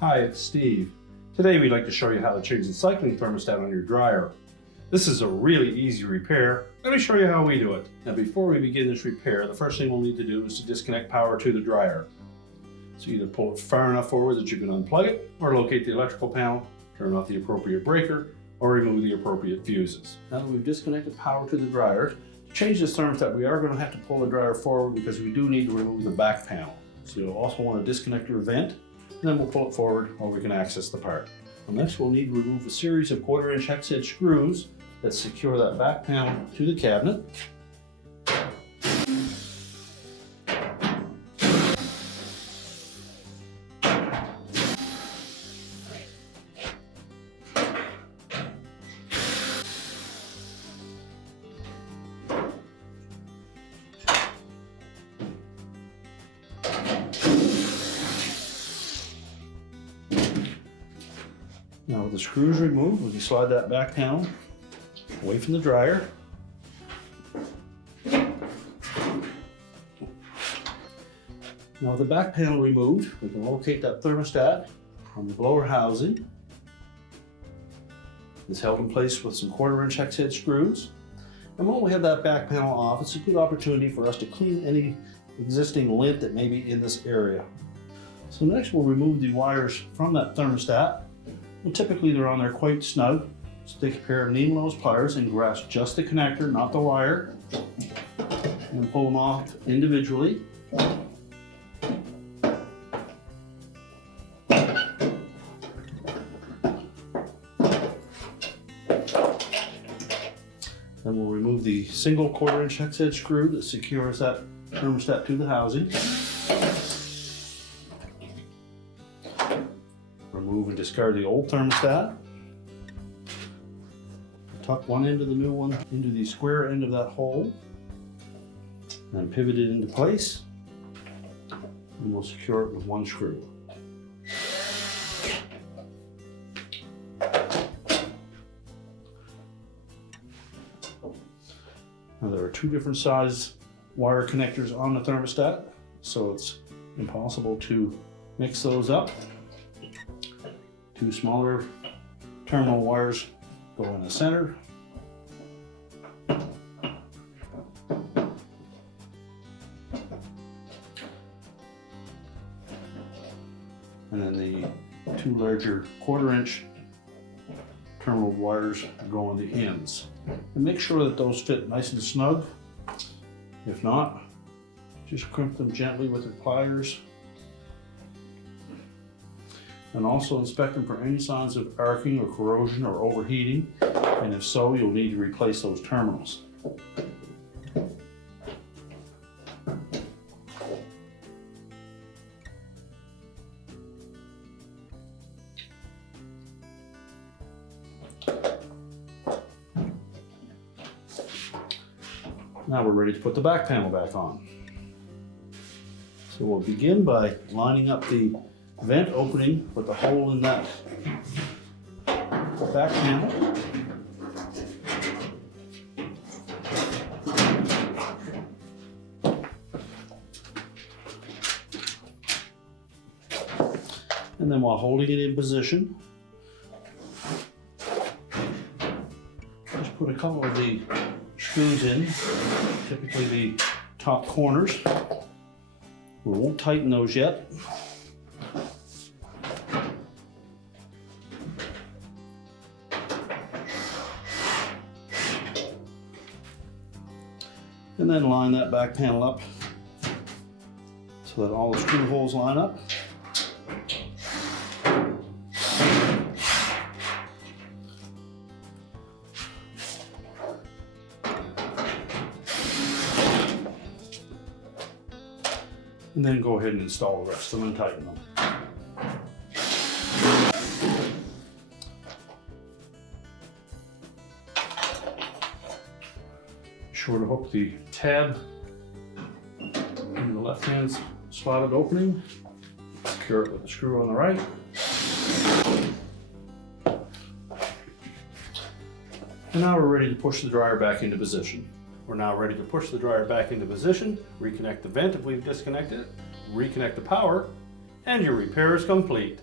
Hi, it's Steve. Today we'd like to show you how to change the cycling thermostat on your dryer. This is a really easy repair. Let me show you how we do it. Now before we begin this repair, the first thing we'll need to do is to disconnect power to the dryer. So either pull it far enough forward that you can unplug it, or locate the electrical panel, turn off the appropriate breaker, or remove the appropriate fuses. Now that we've disconnected power to the dryer, to change this thermostat we are going to have to pull the dryer forward because we do need to remove the back panel. So you'll also want to disconnect your vent, and then we'll pull it forward or we can access the part. And next we'll need to remove a series of 1/4-inch hex head screws that secure that back panel to the cabinet. Now with the screws removed, we can slide that back panel away from the dryer. Now with the back panel removed, we can locate that thermostat on the blower housing. It's held in place with some 1/4-inch hex head screws. And when we have that back panel off, it's a good opportunity for us to clean any existing lint that may be in this area. So next we'll remove the wires from that thermostat. Well, typically they're on there quite snug. Stick a pair of needle nose pliers and grasp just the connector, not the wire, and pull them off individually. Then we'll remove the single 1/4-inch hex head screw that secures that thermostat to the housing. Remove and discard the old thermostat. Tuck one end of the new one into the square end of that hole. Then pivot it into place. And we'll secure it with one screw. Now there are two different size wire connectors on the thermostat, so it's impossible to mix those up. Two smaller terminal wires go in the center. And then the two larger 1/4-inch terminal wires go on the ends. And make sure that those fit nice and snug. If not, just crimp them gently with your pliers. And also inspect them for any signs of arcing or corrosion or overheating. And if so, you'll need to replace those terminals. Now we're ready to put the back panel back on. So we'll begin by lining up the vent opening with the hole in that back panel. And then while holding it in position, just put a couple of the screws in, typically the top corners. We won't tighten those yet. And then line that back panel up so that all the screw holes line up. And then go ahead and install the rest of them and tighten them. Be sure to hook the tab in the left hand slotted opening. Secure it with a screw on the right. And now we're ready to push the dryer back into position. We're now ready to push the dryer back into position, reconnect the vent if we've disconnected it, reconnect the power, and your repair is complete.